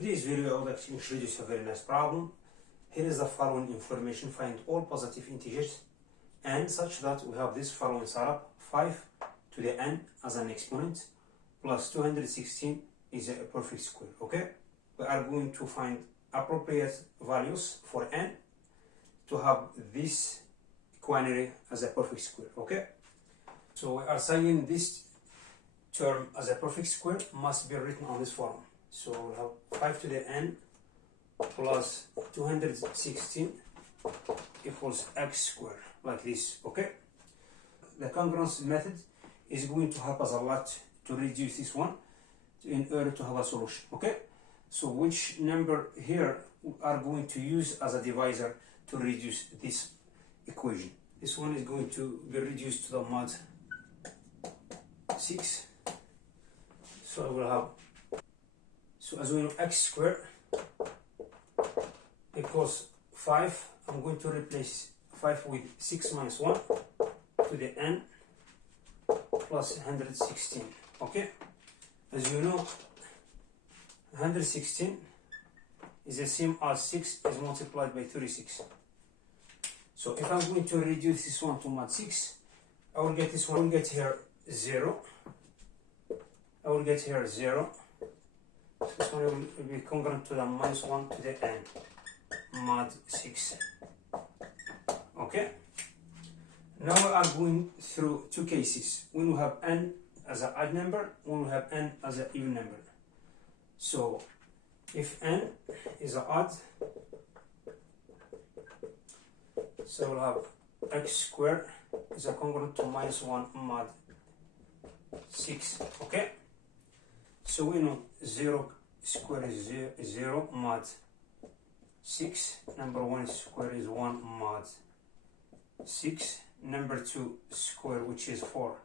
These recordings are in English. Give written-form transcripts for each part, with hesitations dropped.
In this video, I would like to introduce a very nice problem. Here is the following information. Find all positive integers n such that we have this following setup: 5 to the n as an exponent plus 216 is a perfect square. Okay, we are going to find appropriate values for n to have this quantity as a perfect square. Okay, so we are saying this term as a perfect square must be written on this form. So we'll have 5 to the n plus 216 equals x squared, like this. Okay, the congruence method is going to help us a lot to reduce this one in order to have a solution. Okay, so which number here we are going to use as a divisor to reduce this equation? This one is going to be reduced to the mod 6. So I will have, so as we know, x squared equals 5. I'm going to replace 5 with 6 minus 1 to the n plus 116. Okay, as you know, 116 is the same as 6 is multiplied by 36. So if I'm going to reduce this one to mod 6, I will get this one. I will get here 0. I will get here 0. So this one will be congruent to the minus 1 to the n mod 6. Okay, now we are going through two cases when we have n as an odd number, when we have n as an even number. So if n is an odd, so we'll have x squared is a congruent to minus 1 mod 6. Okay, so we know 0 square is 0 mod 6. Number 1 square is 1 mod 6. Number 2 square, which is 4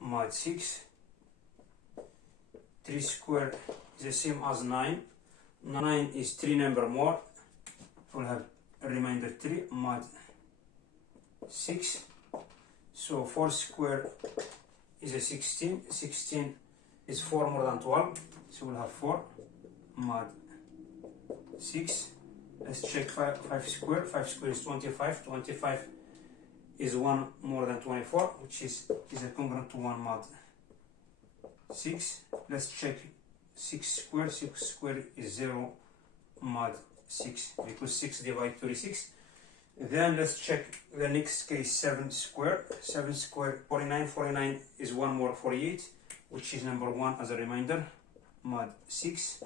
mod 6. 3 square is the same as 9. 9 is 3 number more. We'll have a remainder 3 mod 6. So 4 square is a 16. 16 is 4 more than 12. So we'll have 4 mod 6. Let's check 5 square. 5 square is 25. 25 is 1 more than 24, which is a congruent to 1 mod 6. Let's check 6 square. 6 square is 0 mod 6, because 6 divides 36. Then let's check the next case, 7 square. 7 square, 49. 49 is 1 more 48, which is number 1 as a reminder, mod 6.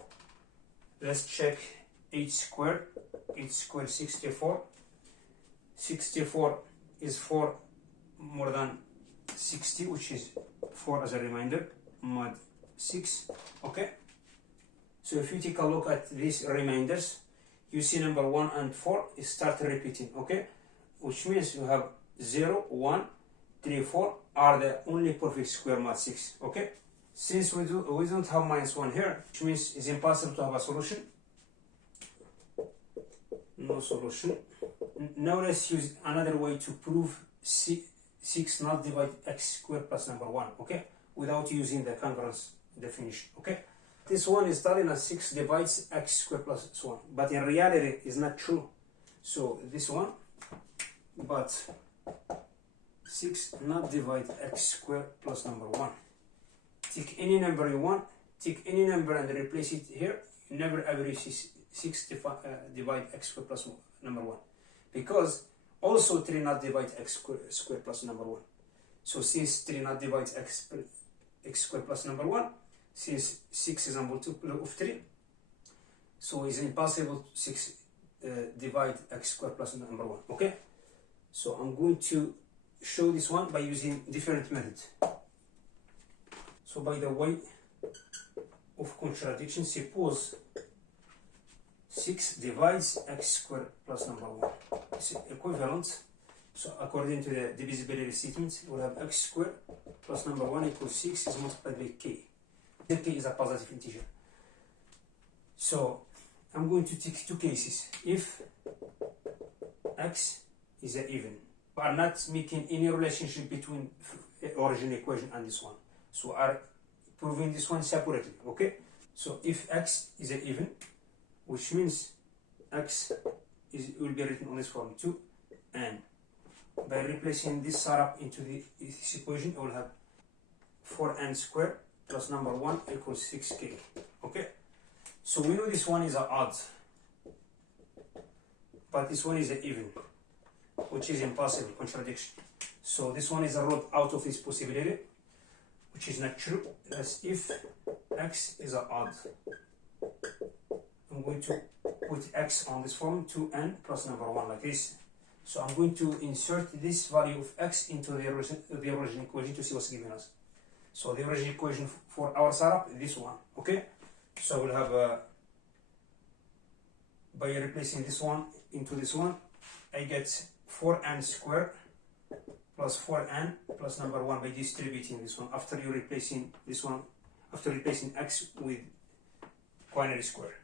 Let's check 8 square. 8 square, 64. 64 is 4 more than 60, which is 4 as a reminder, mod 6. Okay, so if you take a look at these reminders, you see number 1 and 4 is start repeating. Okay, which means you have 0, 1, 3, 4 are the only perfect square mod 6. Okay, since we don't have minus 1 here, which means it's impossible to have a solution. No solution. Now let's use another way to prove 6 not divide x squared plus number 1. Okay, without using the congruence definition. Okay, this one is telling us 6 divides x squared plus 1, but in reality it's not true. So this one, but 6 not divide x squared plus number 1. Take any number you want, take any number and replace it here. You never ever use 6 divide x squared plus number 1, because also 3 not divide x squared plus number 1. So since 3 not divides x squared plus number 1, since 6 is a multiple of 3, so it's impossible 6 divide x squared plus number 1. Okay, so I'm going to show this one by using different methods. So by the way of contradiction, suppose 6 divides x squared plus number 1. It's equivalent. So according to the divisibility statement, we'll have x squared plus number 1 equals 6 is multiplied by k. The k is a positive integer. So I'm going to take two cases. If x is an even, we are not making any relationship between the original equation and this one. So we are proving this one separately. Okay, So if x is an even, which means x will be written on this form 2n. By replacing this syrup into this equation, I will have 4n squared plus number 1 equals 6k. Okay, so we know this one is an odd, but this one is an even, which is impossible, contradiction. So this one is a ruled out of this possibility, which is not true. That's if x is an odd. I'm going to put x on this form, 2n plus number 1, like this. So I'm going to insert this value of x into the original equation to see what's given us. So the original equation for our syrup is this one, okay? So we'll have, by replacing this one into this one, I get 4n squared plus 4n plus number 1 by distributing this one after you replacing this one, after replacing x with quinary square.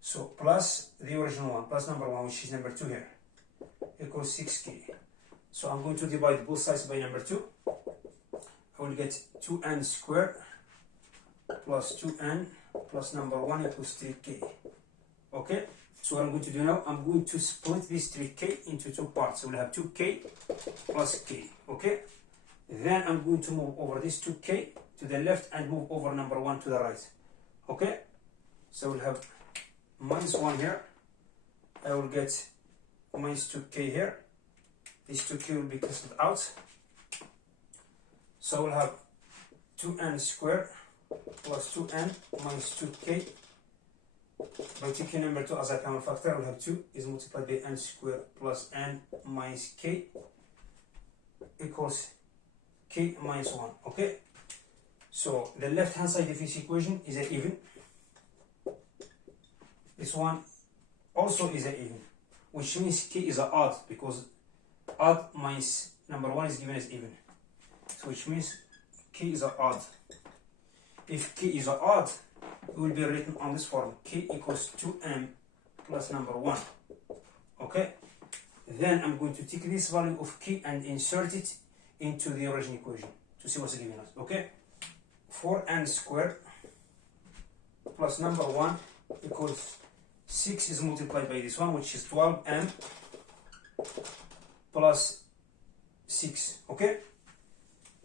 So plus the original one plus number 1, which is number 2 here, equals 6k. So I'm going to divide both sides by number 2. I will get 2n squared plus 2n plus number 1 equals 3k. Okay, so what I'm going to do now, I'm going to split this 3k into two parts. So we'll have 2k plus k. Okay, then I'm going to move over this 2k to the left and move over number 1 to the right. Okay, so we'll have minus 1 here. I will get minus 2k here. This 2k will be cancelled out. So we'll have 2n squared plus 2n minus 2k. By taking number 2 as a common factor, we'll have 2 is multiplied by n squared plus n minus k equals k minus 1. Okay? So the left hand side of this equation is an even. This one also is an even, which means k is an odd, because odd minus number 1 is given as even. So which means k is an odd. If k is an odd, it will be written on this form, k equals 2m plus number 1. Okay? Then I'm going to take this value of k and insert it into the original equation to see what's given us. Okay? 4n squared plus number 1 equals 6 is multiplied by this one, which is 12m plus 6. Okay?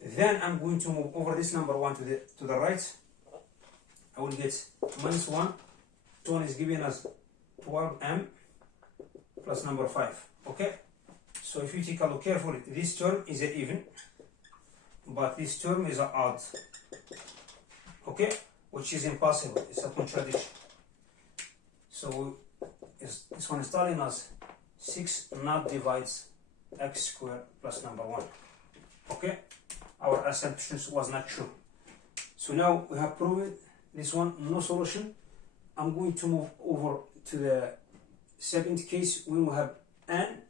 Then I'm going to move over this number 1 to the right. I will get minus 1. This one is giving us 12m plus number 5. Okay? So if you take a look carefully, this term is an even, but this term is an odd. Okay? Which is impossible. It's a contradiction. So this one is telling us 6 not divides x squared plus number 1. Okay? Our assumptions was not true. So now we have proven this one, no solution. I'm going to move over to the second case when we have n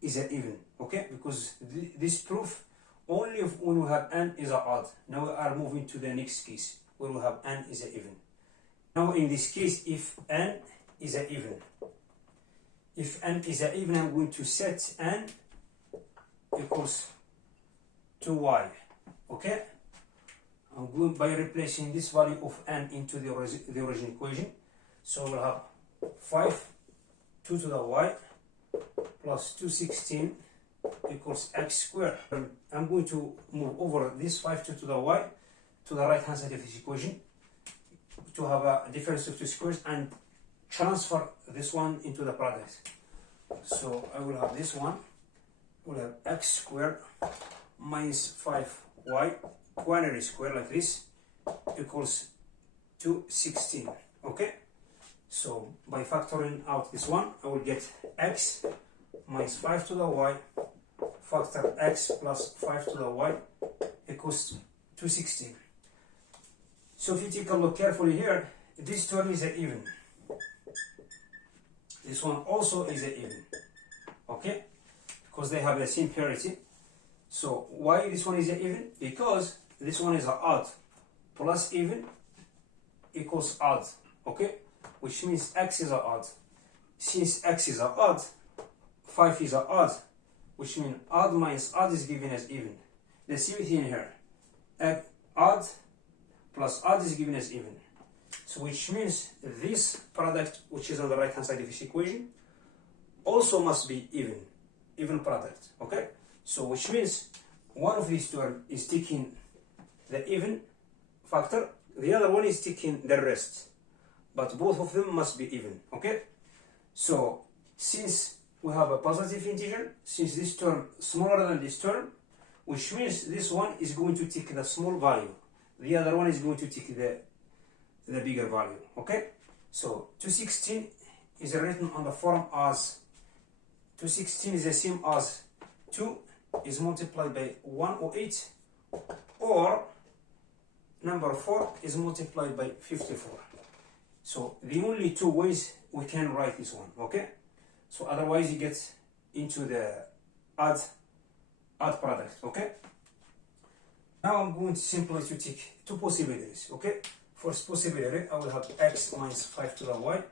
is an even. Okay? Because this proof only if when we have n is an odd. Now we are moving to the next case where we have n is an even. Now in this case, if n is an even, I'm going to set n equals 2y. Okay? I'm going by replacing this value of n into the original equation. So we'll have 5 2 to the y plus 216 equals x squared. I'm going to move over this 5 2 to the y to the right hand side of this equation to have a difference of two squares and transfer this one into the product. So I will have this one, we'll have x squared minus 5y quinary square like this equals 216. Okay? So by factoring out this one, I will get x minus 5 to the y factor x plus 5 to the y equals 216. So if you take a look carefully here, this term is an even. This one also is an even. Okay? Because they have the same parity. So why this one is an even? Because this one is an odd. Plus even equals odd. Okay? Which means x is an odd. Since x is an odd, 5 is an odd, which means odd minus odd is given as even. The same thing here. Odd plus odd is given as even. So which means this product, which is on the right hand side of this equation, also must be even product. Okay, so which means one of these two is taking the even factor, the other one is taking the rest, but both of them must be even. Okay, so since we have a positive integer, since this term smaller than this term, which means this one is going to take the small value, the other one is going to take the bigger value. Okay, so 216 is written on the form as 216 is the same as 2 is multiplied by 108, or number 4 is multiplied by 54. So the only two ways we can write this one. Okay, so otherwise you get into the add product. Okay, now I'm going to simply to take two possibilities. Okay, first possibility, I will have x minus 5 to the y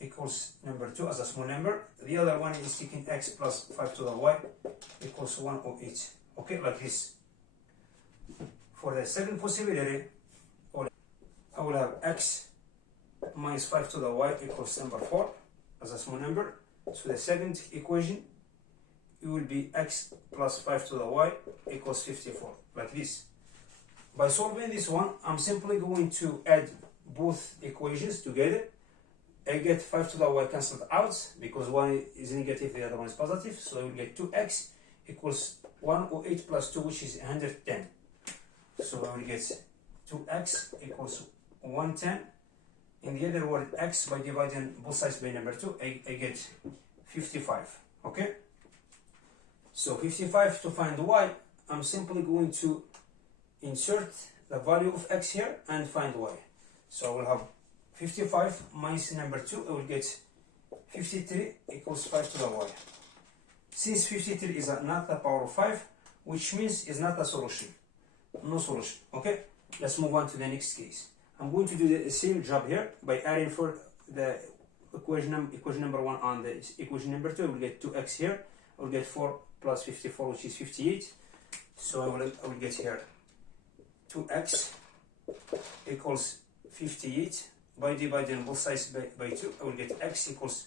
equals number 2 as a small number. The other one is taking x plus 5 to the y equals 108. Okay, like this. For the second possibility, I will have x minus 5 to the y equals number 4 as a small number. So the second equation, it will be x plus 5 to the y equals 54, like this. By solving this one, I'm simply going to add both equations together. I get 5 to the y cancelled out because one is negative, the other one is positive. So I will get 2x equals 108 plus 2, which is 110. So I will get 2x equals 110. In the other word, x, by dividing both sides by number 2, I get 55. Okay? So 55, to find y, I'm simply going to insert the value of x here and find y. So I will have 55 minus number 2, I will get 53 equals 5 to the y. Since 53 is not the power of 5, which means it's not a solution. No solution. Okay? Let's move on to the next case. I'm going to do the same job here by adding for the equation number 1 on the equation number 2. I will get 2x here. I will get 4 plus 54, which is 58. So I will get here 2x equals 58. By dividing both sides by 2, I will get x equals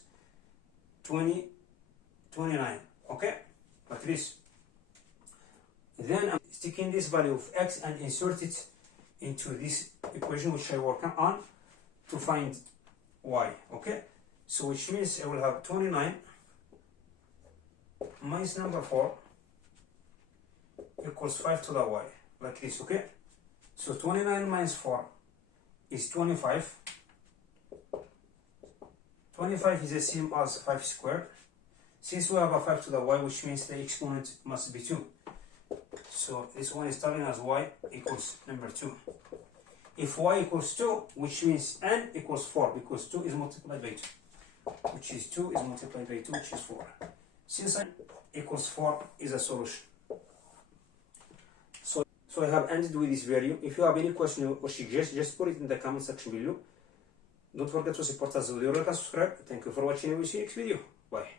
29. Okay? Like this. Then I'm sticking this value of x and insert it into this equation which I work on to find y. Okay, so which means I will have 29 minus number 4 equals 5 to the y, like this. Okay, so 29 minus 4 is 25. 25 is the same as 5 squared. Since we have a 5 to the y, which means the exponent must be 2. So this one is telling us y equals number 2. If y equals 2, which means n equals 4, because 2 is multiplied by 2, which is 2 is multiplied by 2, which is 4. Since n equals 4 is a solution. So I have ended with this value. If you have any question or suggestion, just put it in the comment section below. Don't forget to support us with your like and subscribe. Thank you for watching, and we'll see you next video. Bye.